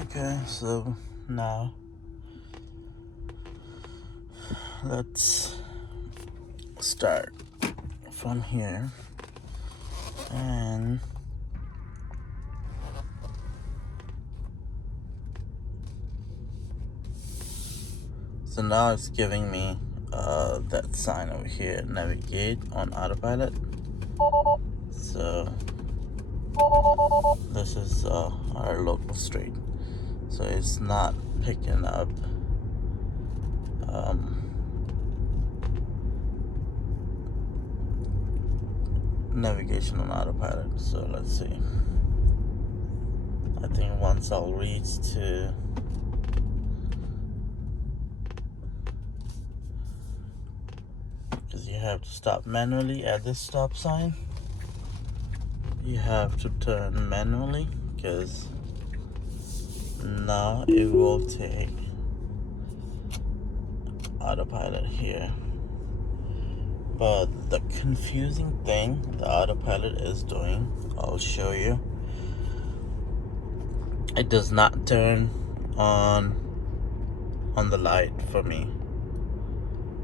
Okay, so now let's start from here, and so now it's giving me that sign over here, navigate on autopilot. So this is our local street, so it's not picking up navigation on autopilot. So let's see. I think once I'll reach to because you have to stop manually at this stop sign. You have to turn manually because now it will take autopilot here. But the confusing thing the autopilot is doing, I'll show you. It does not turn on the light for me.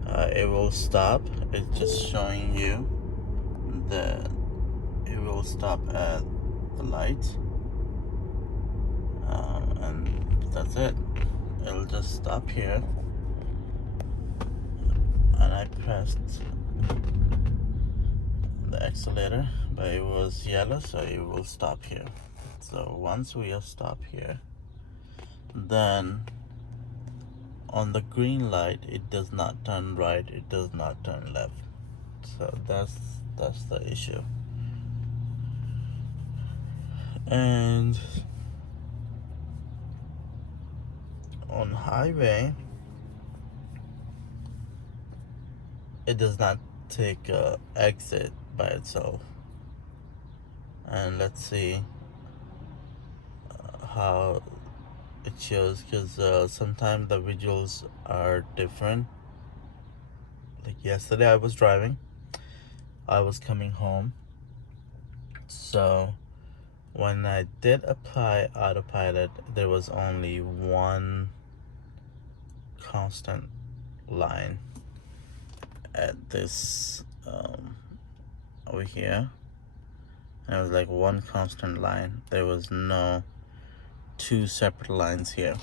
It will stop. It's just showing you that it will stop at the light, and that's it. It'll just stop here, and I pressed the accelerator, but it was yellow, so it will stop here. So once we are stopped here, then on the green light it does not turn right, it does not turn left. So that's the issue. And on highway it does not take exit by itself. And let's see how it shows, because sometimes the visuals are different. Like yesterday I was driving, I was coming home, so when I did apply autopilot, there was only one constant line at this over here, and it was like one constant line. There was no two separate lines here.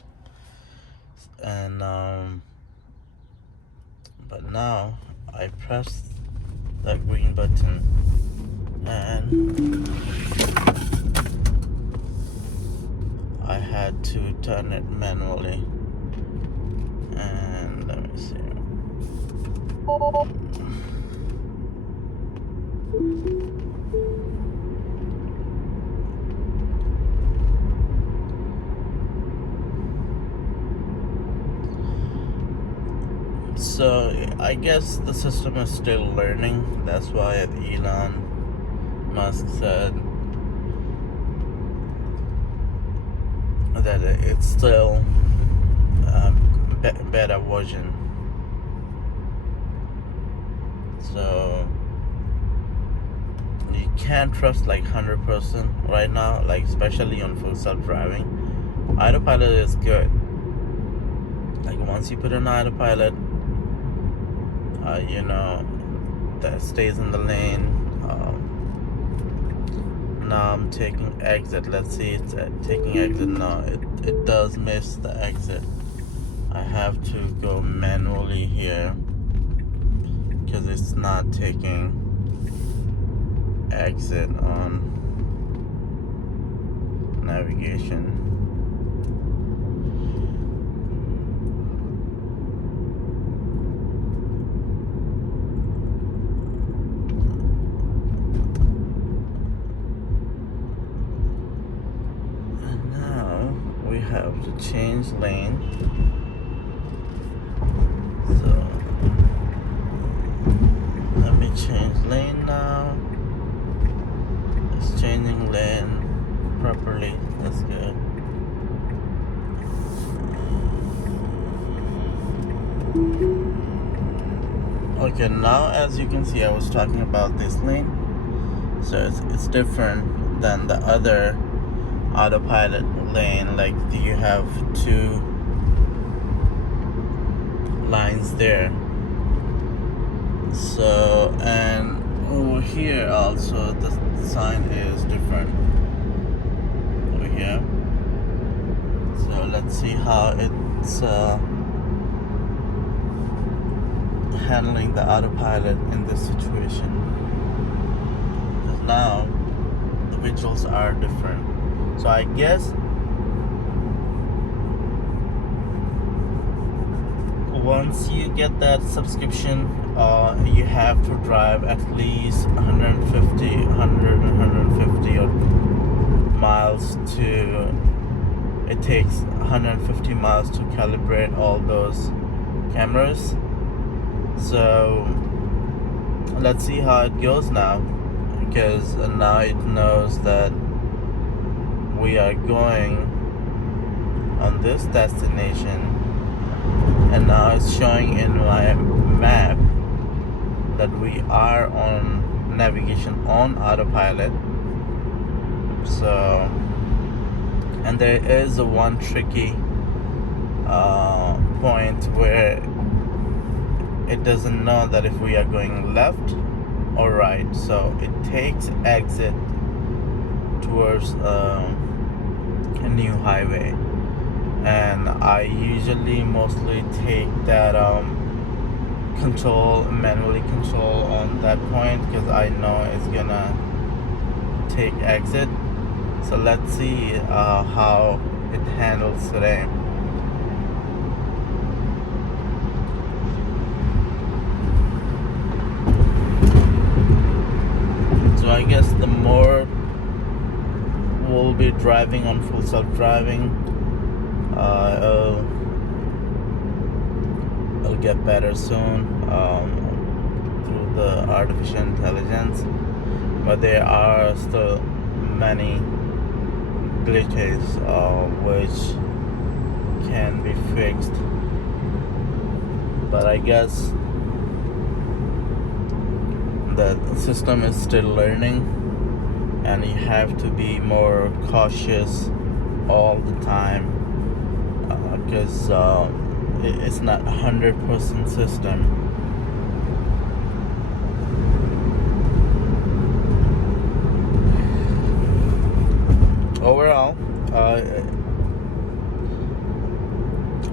And but now I pressed that green button, and I had to turn it manually. And let me see. So I guess the system is still learning. That's why Elon Musk said that it's still beta version. So you can't trust like 100% right now, like especially on full self-driving. Autopilot is good. Like once you put in autopilot, that stays in the lane. Now I'm taking exit. Let's see, it's taking exit now. It does miss the exit. I have to go manually here because it's not taking exit on navigation. And now we have to change lane. So let me change lane now. It's changing lane properly. That's good. Okay, now as you can see, I was talking about this lane. So it's different than the other autopilot lane, like you have two lines there. So, and over here also the sign is different over here. So let's see how it's handling the autopilot in this situation. Because now the visuals are different. So I guess once you get that subscription, you have to drive at least 150 or miles to. It takes 150 miles to calibrate all those cameras. So let's see how it goes now, because now it knows that we are going on this destination, and now it's showing in my map that we are on navigation on autopilot. So, and there is a one tricky point where it doesn't know that if we are going left or right, so it takes exit towards a new highway, and I usually mostly take that manually control on that point, because I know it's gonna take exit. So let's see how it handles today. So I guess the more we'll be driving on full self-driving, it'll get better soon through the artificial intelligence. But there are still many glitches which can be fixed. But I guess the system is still learning, and you have to be more cautious all the time, because it's not 100% system. Overall,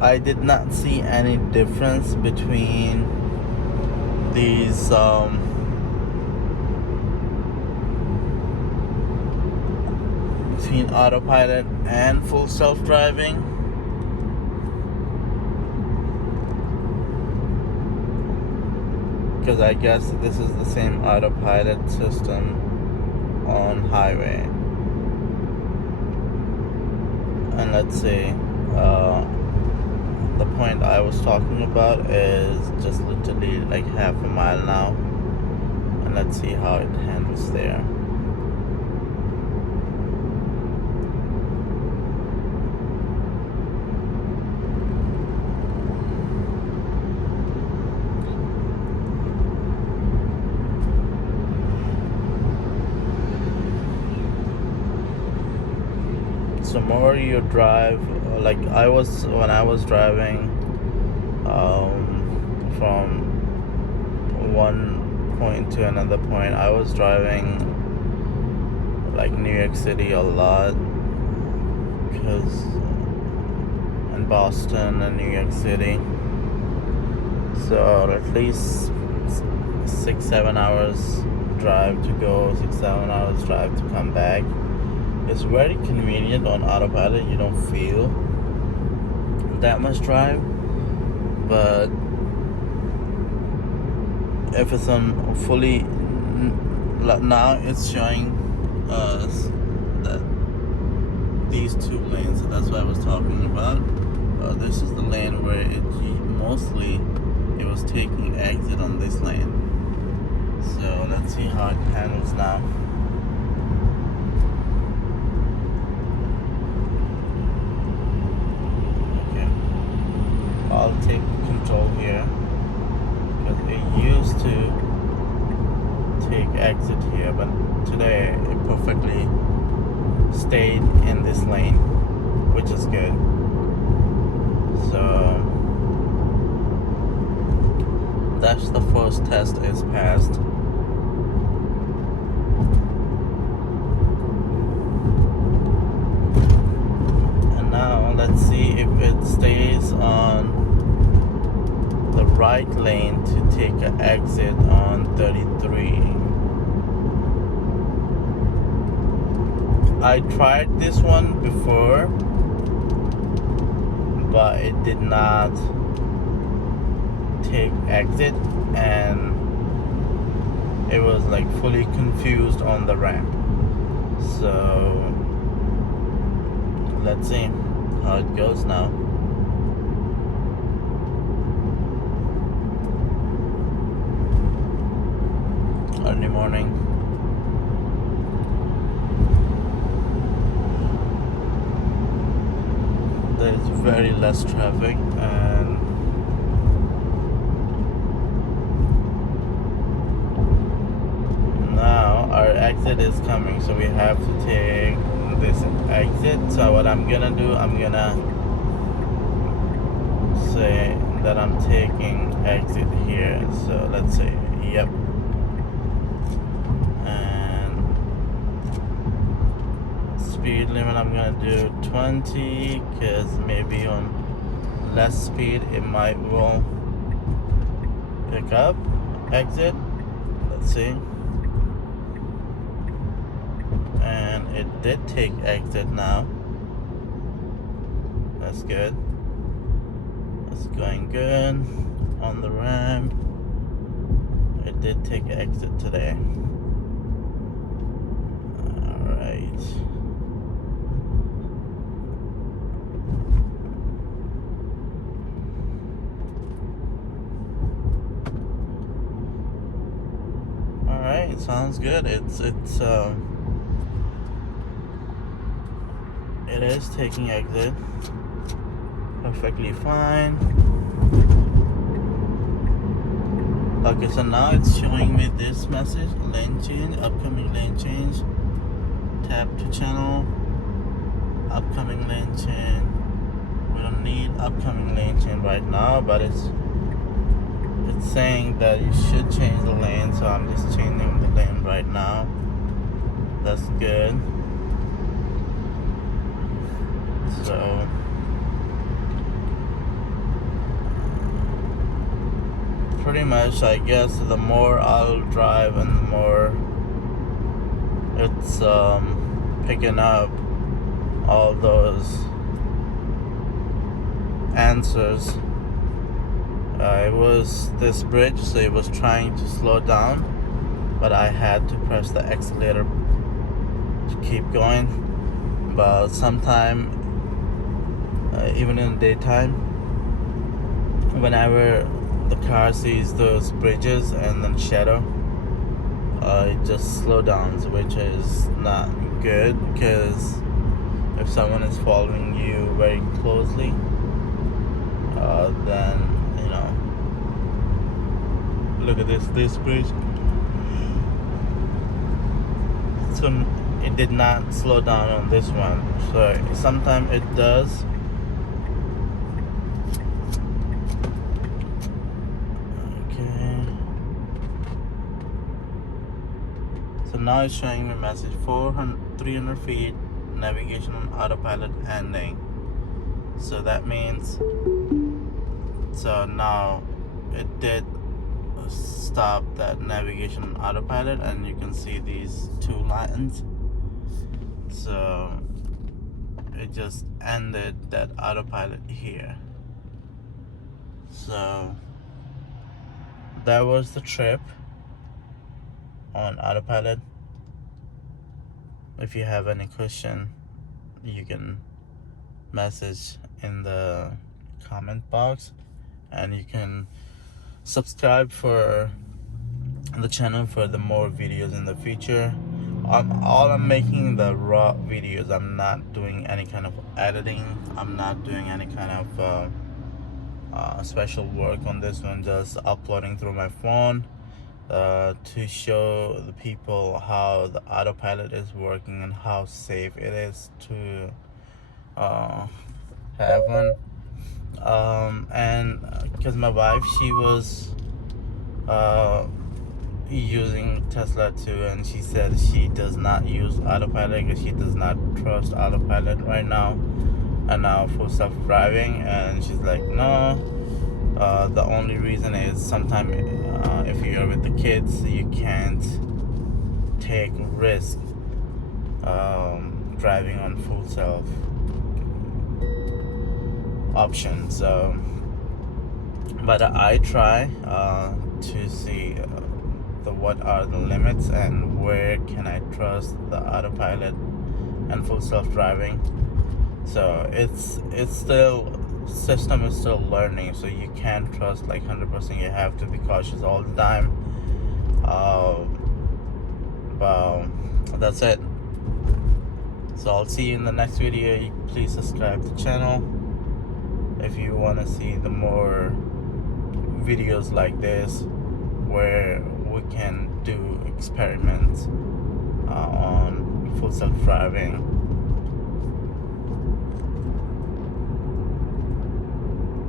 I did not see any difference between these between autopilot and full self-driving. Because I guess this is the same autopilot system on highway. And let's see, the point I was talking about is just literally like half a mile now, and let's see how it handles there. So more you drive, like when I was driving from one point to another point, I was driving like New York City a lot, because in Boston and New York City, so at least 6-7 hours drive to go, 6-7 hours drive to come back. It's very convenient on autopilot. You don't feel that much drive. But if it's on fully, now it's showing us that these two lanes. So that's what I was talking about. This is the lane where it was taking exit on this lane. So let's see how it handles now. I'll take control here, because it used to take exit here, but today it perfectly stayed in this lane. which is good. So that's the first test is passed. And now let's see if it stays on the right lane to take an exit on 33. I tried this one before, but it did not take exit, and it was like fully confused on the ramp. So let's see how it goes now. Early morning. There's very less traffic, and now our exit is coming, so we have to take this exit. So what I'm gonna do, I'm gonna say that I'm taking exit here. So let's say yep, and speed limit I'm gonna do 20, because maybe on less speed it might will pick up exit. Let's see. And it did take exit now. That's good. It's going good on the ramp. It did take exit today. Alright. Alright, sounds good. It is taking exit perfectly fine. Okay, so now it's showing me this message: lane change, upcoming lane change, tap to channel, upcoming lane change. We don't need upcoming lane change right now, but it's saying that you should change the lane, so I'm just changing the lane right now. That's good. So pretty much, I guess the more I'll drive and the more it's picking up all those answers. It was this bridge, so it was trying to slow down, but I had to press the accelerator to keep going. But sometime, even in the daytime, whenever the car sees those bridges and then shadow, it just slows down, which is not good, because if someone is following you very closely, then look at this bridge. So it did not slow down on this one. So sometimes it does. Okay. So now it's showing me a message: 300 feet, navigation on autopilot ending. So that means, so now it did stop that navigation on autopilot, and you can see these two lines. So it just ended that autopilot here. So that was the trip on autopilot. If you have any question, you can message in the comment box, and you can subscribe for the channel for the more videos in the future. I'm making the raw videos. I'm not doing any kind of editing. I'm not doing any kind of special work on this one. Just uploading through my phone to show the people how the autopilot is working and how safe it is to have one. And because my wife, she was uh, using Tesla too, and she said she does not use autopilot because she does not trust autopilot right now, and now full self-driving. And she's like, no, the only reason is sometimes if you're with the kids, you can't take risk driving on full self options. But I try to see what are the limits and where can I trust the autopilot and full self-driving. So it's still, system is still learning, so you can't trust like 100%. You have to be cautious all the time. But that's it. So I'll see you in the next video. Please subscribe to the channel if you want to see the more videos like this where we can do experiments on full self-driving